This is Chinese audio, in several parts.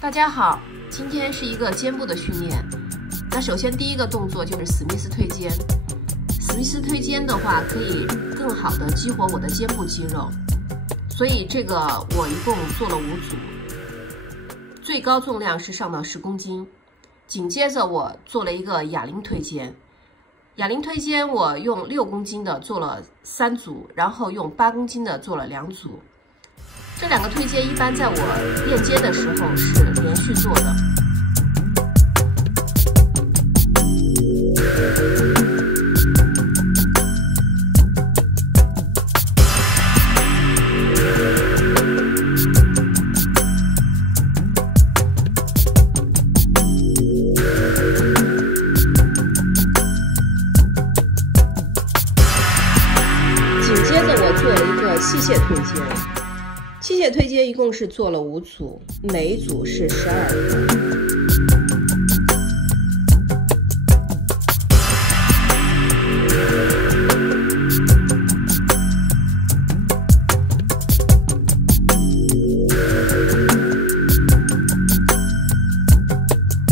大家好，今天是一个肩部的训练。那首先第一个动作就是史密斯推肩。史密斯推肩的话，可以更好的激活我的肩部肌肉，所以这个我一共做了5组，最高重量是上到10公斤。紧接着我做了一个哑铃推肩。哑铃推肩我用6公斤的做了3组，然后用8公斤的做了2组。这2个推肩一般在我练肩的时候是连续做的。紧接着我做了一个器械推肩。器械推肩一共是做了5组，每一组是12个。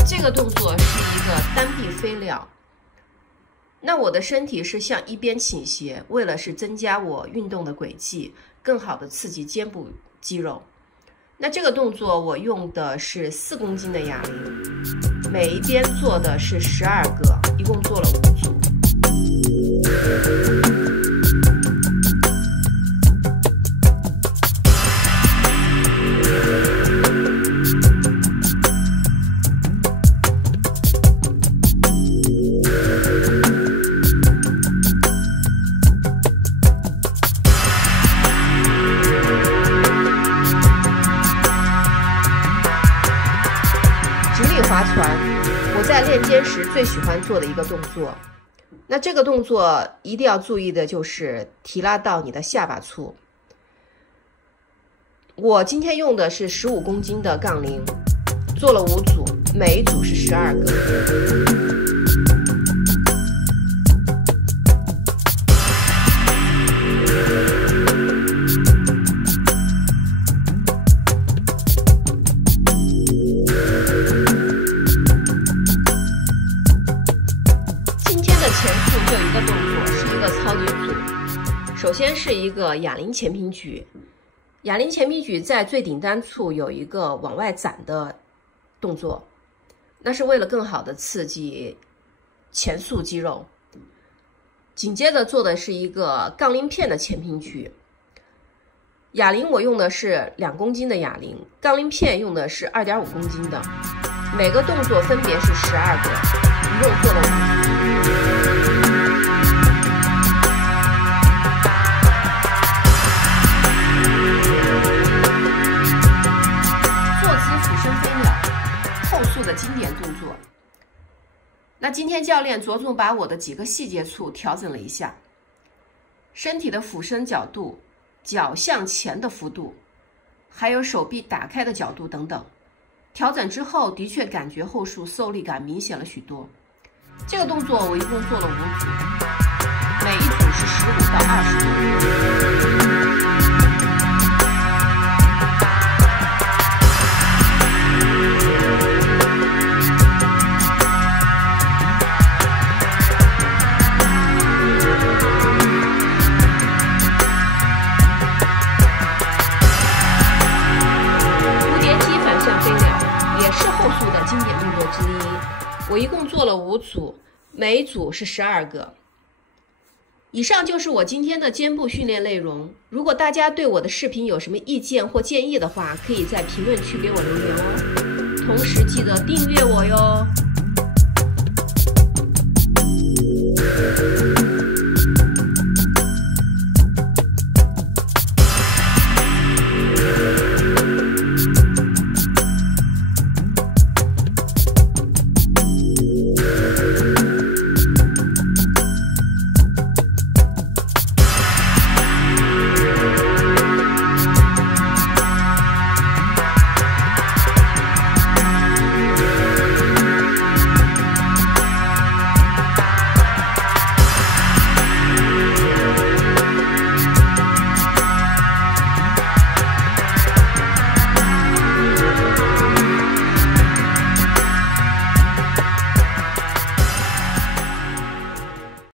这个动作是一个单臂飞撂。那我的身体是向一边倾斜，为了是增加我运动的轨迹，更好的刺激肩部肌肉。那这个动作我用的是4公斤的哑铃，每一边做的是12个，一共做了5组。划船，我在练肩时最喜欢做的一个动作。那这个动作一定要注意的就是提拉到你的下巴处。我今天用的是15公斤的杠铃，做了5组，每一组是12个。前束就一个动作，是一个超级组。首先是一个哑铃前平举，哑铃前平举在最顶端处有一个往外展的动作，那是为了更好的刺激前束肌肉。紧接着做的是一个杠铃片的前平举，哑铃我用的是2公斤的哑铃，杠铃片用的是2.5公斤的，每个动作分别是12个，一共做了5组。的经典动作。那今天教练着重把我的几个细节处调整了一下，身体的俯身角度、脚向前的幅度，还有手臂打开的角度等等。调整之后，的确感觉后束受力感明显了许多。这个动作我一共做了5组，每一组是15到20个。经典动作之一，我一共做了5组，每一组是12个。以上就是我今天的肩部训练内容。如果大家对我的视频有什么意见或建议的话，可以在评论区给我留言哦。同时记得订阅我哟。